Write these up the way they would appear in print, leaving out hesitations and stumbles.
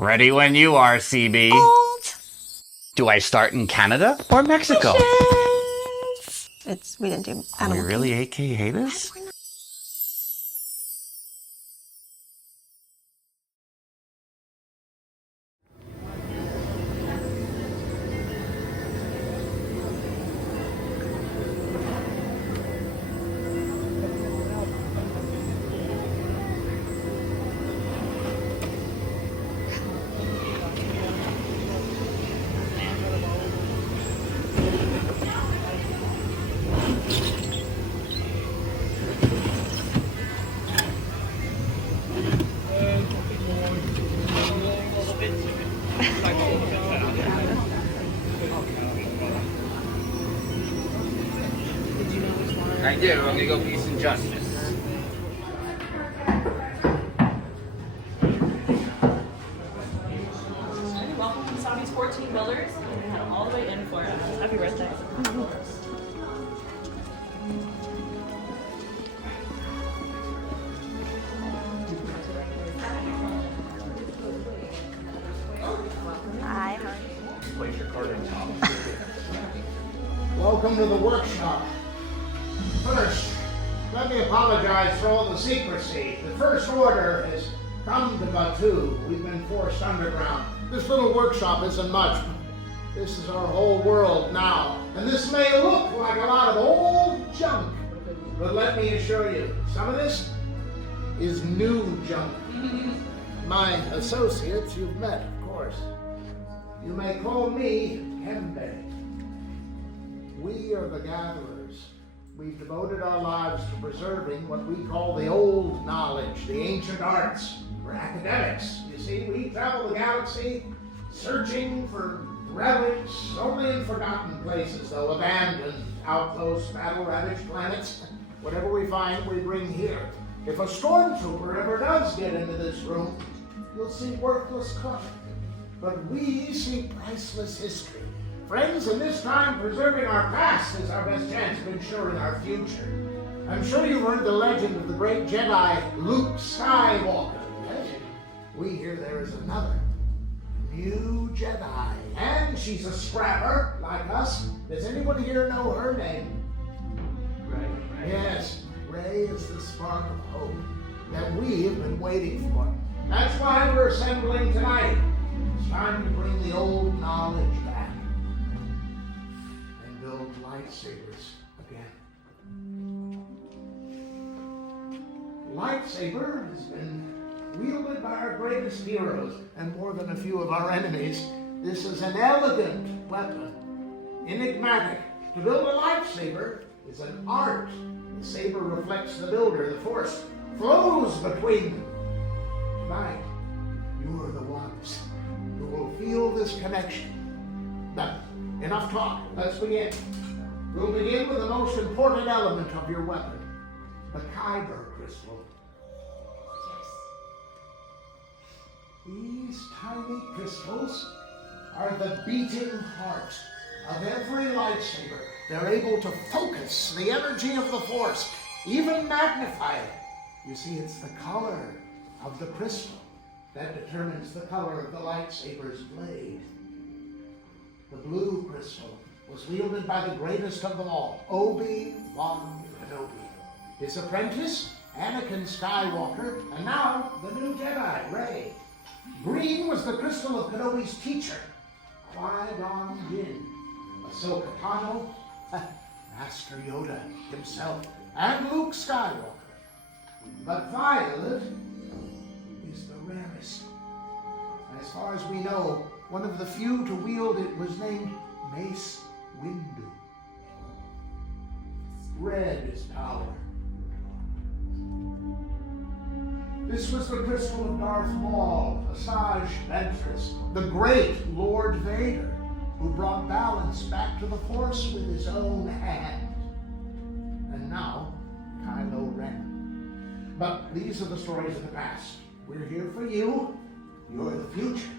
Ready when you are, CB. Old. Do I start in Canada or Mexico? We didn't do Are we animal really kingdom. AKA this? I do. I'm gonna go peace and justice. Welcome to Savi's 14 Builders. We had all the way in Florida. Happy birthday. Hi, how are you? Place your card in top. Welcome to the workshop. First, let me apologize for all the secrecy. The First Order has come to Batu. We've been forced underground. This little workshop isn't much. This is our whole world now. And this may look like a lot of old junk, but let me assure you, some of this is new junk. My associates you've met, of course. You may call me Kembe. We are the gatherers. We've devoted our lives to preserving what we call the old knowledge, the ancient arts. We're academics. You see, we travel the galaxy searching for relics, only in forgotten places, though, abandoned outposts, battle-ravaged planets. Whatever we find, we bring here. If a stormtrooper ever does get into this room, you'll see worthless clutter. But we see priceless history. Friends, in this time, preserving our past is our best chance of ensuring our future. I'm sure you've heard the legend of the great Jedi Luke Skywalker. Legend. We hear there is another new Jedi, and she's a scrapper like us. Does anyone here know her name? Rey. Yes, Rey is the spark of hope that we have been waiting for. That's why we're assembling tonight. It's time to bring the old knowledge back and build lightsabers again. Lightsaber has been wielded by our greatest heroes and more than a few of our enemies. This is an elegant weapon, enigmatic. To build a lightsaber is an art. The saber reflects the builder. The force flows between them. Tonight, you are the ones who will feel this connection. Now, enough talk. Let's begin. We'll begin with the most important element of your weapon, the kyber crystal. These tiny crystals are the beating heart of every lightsaber. They're able to focus the energy of the Force, even magnify it. You see, it's the color of the crystal that determines the color of the lightsaber's blade. The blue crystal was wielded by the greatest of them all, Obi-Wan Kenobi. His apprentice, Anakin Skywalker, and now the new Jedi, Rey. Green was the crystal of Kenobi's teacher, Qui-Gon Jinn. Ahsoka Tano, Master Yoda himself, and Luke Skywalker. But violet is the rarest. As far as we know, one of the few to wield it was named Mace Windu. Red is power. This was the crystal of Darth Maul, Asajj Ventress, the great Lord Vader, who brought balance back to the Force with his own hand. And now, Kylo Ren. But these are the stories of the past. We're here for you. You're the future.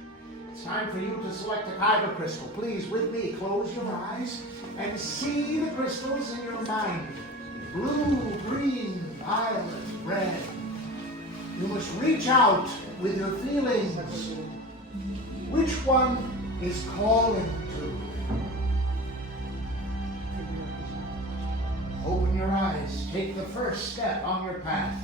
It's time for you to select a kyber crystal. Please, with me, close your eyes and see the crystals in your mind. Blue, green, violet, red. You must reach out with your feelings Which one is calling to? Open your eyes. Take the first step on your path.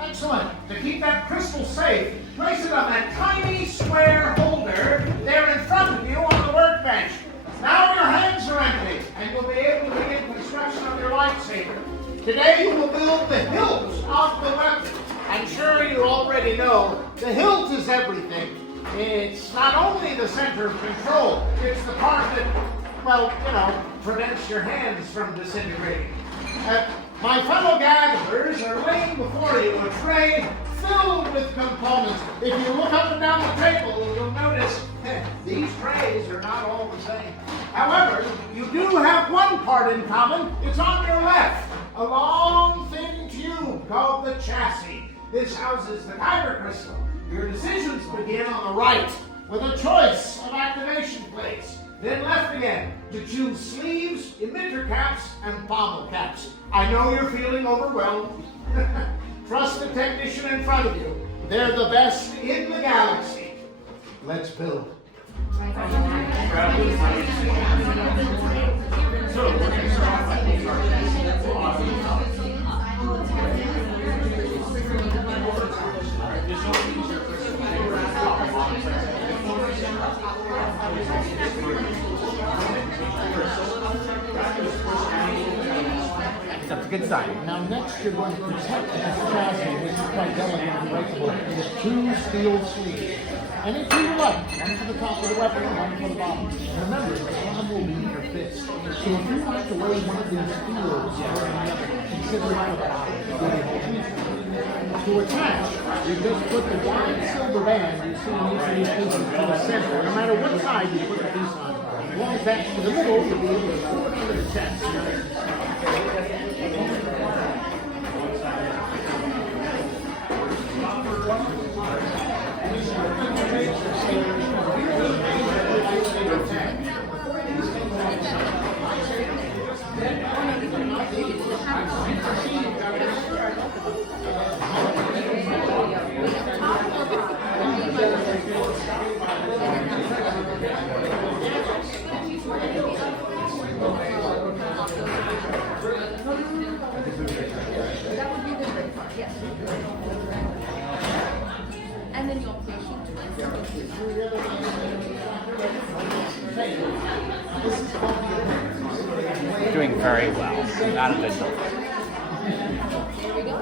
Excellent. To keep that crystal safe, place it on that tiny square holder there in front of you on the workbench. Now your hands are empty, and you'll be able to begin construction of your lightsaber. Today you will build the hilt of the weapon. I'm sure you already know the hilt is everything. It's not only the center of control, it's the part that, well, prevents your hands from disintegrating. My fellow gatherers are laying before you a tray filled with components. If you look up and down the table, you'll notice these trays are not all the same. However, you do have one part in common. It's on your left, a long, thin tube called the chassis. This houses the kyber crystal. Your decisions begin on the right with a choice of activation plates. Then left again to choose sleeves, emitter caps, and pommel caps. I know you're feeling overwhelmed. Trust the technician in front of you. They're the best in the galaxy. Let's build. That's a good sign. Now next you're going to protect this chassis, which is quite delicate and breakable, with 2 steel sleeves. Any two you like, one for the top of the weapon and one for the bottom. And remember, the bottom will be in your fist. So if you like to weigh one of these steels or the other, consider it a bottom. To attach, you just put the wide silver band you see in each of these pieces to the center, no matter what side you put the piece on. One attached to the middle, you'll be able to pull it to the chest. And then you'll push Doing very well. Not a good job. Here we go.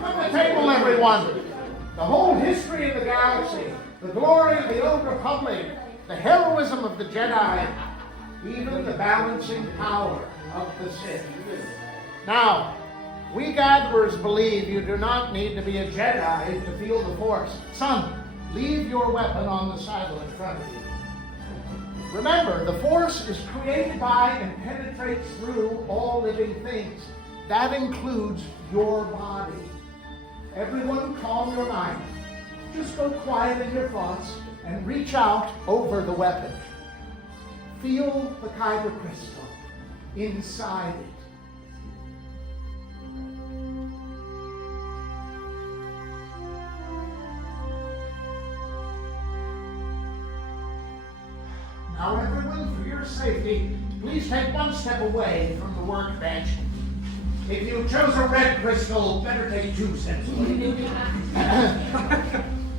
Come to the table, everyone. The whole history of the galaxy, the glory of the Old Republic, the heroism of the Jedi, even the balancing power of the Sith. Now, we gatherers believe you do not need to be a Jedi to feel the Force. Son, leave your weapon on the saddle in front of you. Remember, the Force is created by and penetrates through all living things. That includes your body. Everyone calm your mind. Just go quiet in your thoughts and reach out over the weapon. Feel the kyber crystal inside it. Now everyone, for your safety, please take one step away from the workbench. If you chose a red crystal, better take 2 steps away.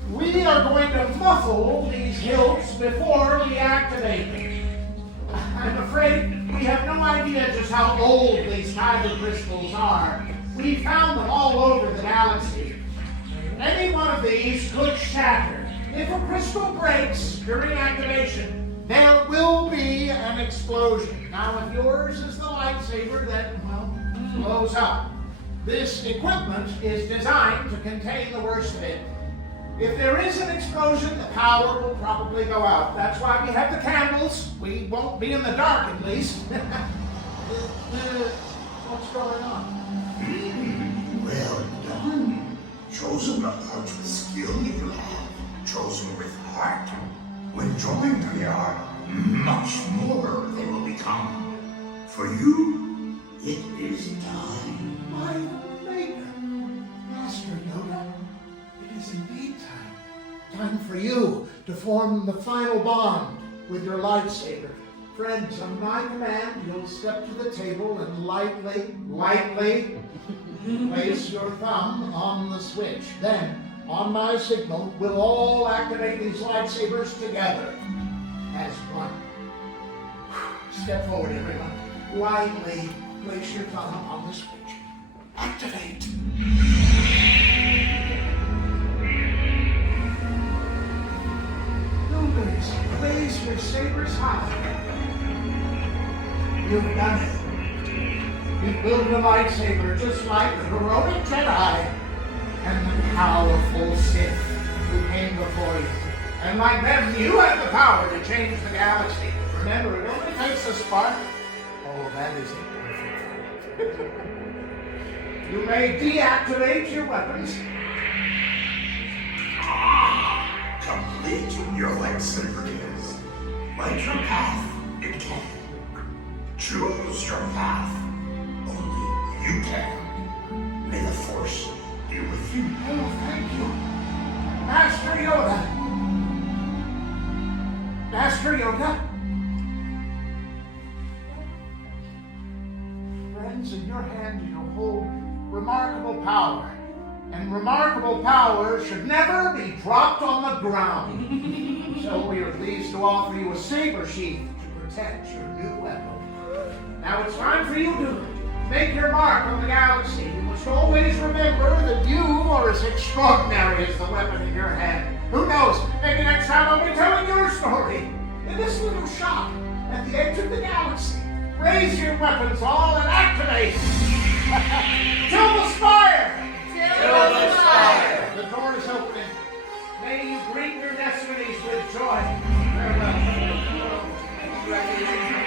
We are going to muffle these hilts before we activate them. I'm afraid we have no idea just how old these kyber crystals are. We found them all over the galaxy. Any one of these could shatter, if a crystal breaks during activation, there will be an explosion. Now, if yours is the lightsaber that, well, blows up, this equipment is designed to contain the worst of it. If there is an explosion, the power will probably go out. That's why we have the candles. We won't be in the dark, at least. What's going on? Well done. Chosen not out with skill you have, chosen with heart. When joined they are, much more they will become. For you, it is time. My maker, Master Yoda, it is indeed time. Time for you to form the final bond with your lightsaber. Friends, on my command, you'll step to the table and lightly place your thumb on the switch. Then, on my signal, we'll all activate these lightsabers together as one. Step forward, everyone. Lightly place your thumb on the switch. Activate. Builders, place your sabers high. You've done it. You've built a lightsaber just like the heroic Jedi and the powerful Sith who came before you. And like them, you have the power to change the galaxy. Remember, it only takes a spark. Oh, that is imperfect. You may deactivate your weapons. Complete your lightsaber is. Light your path, it can. Choose your path. Only you can. May the Force be with you. Oh, thank you. Master Yoda. Master Yoda. Friends, in your hand you hold remarkable power. And remarkable power should never be dropped on the ground. So we are pleased to offer you a saber sheath to protect your new weapon. Now it's time for you to make your mark on the galaxy. You must always remember that you are as extraordinary as the weapon in your hand. Who knows, maybe next time I'll be telling your story. In this little shop at the edge of the galaxy. Raise your weapons all and activate. Till the spire! Till the fire. The door is opening. May you greet your destinies with joy. Farewell. Congratulations.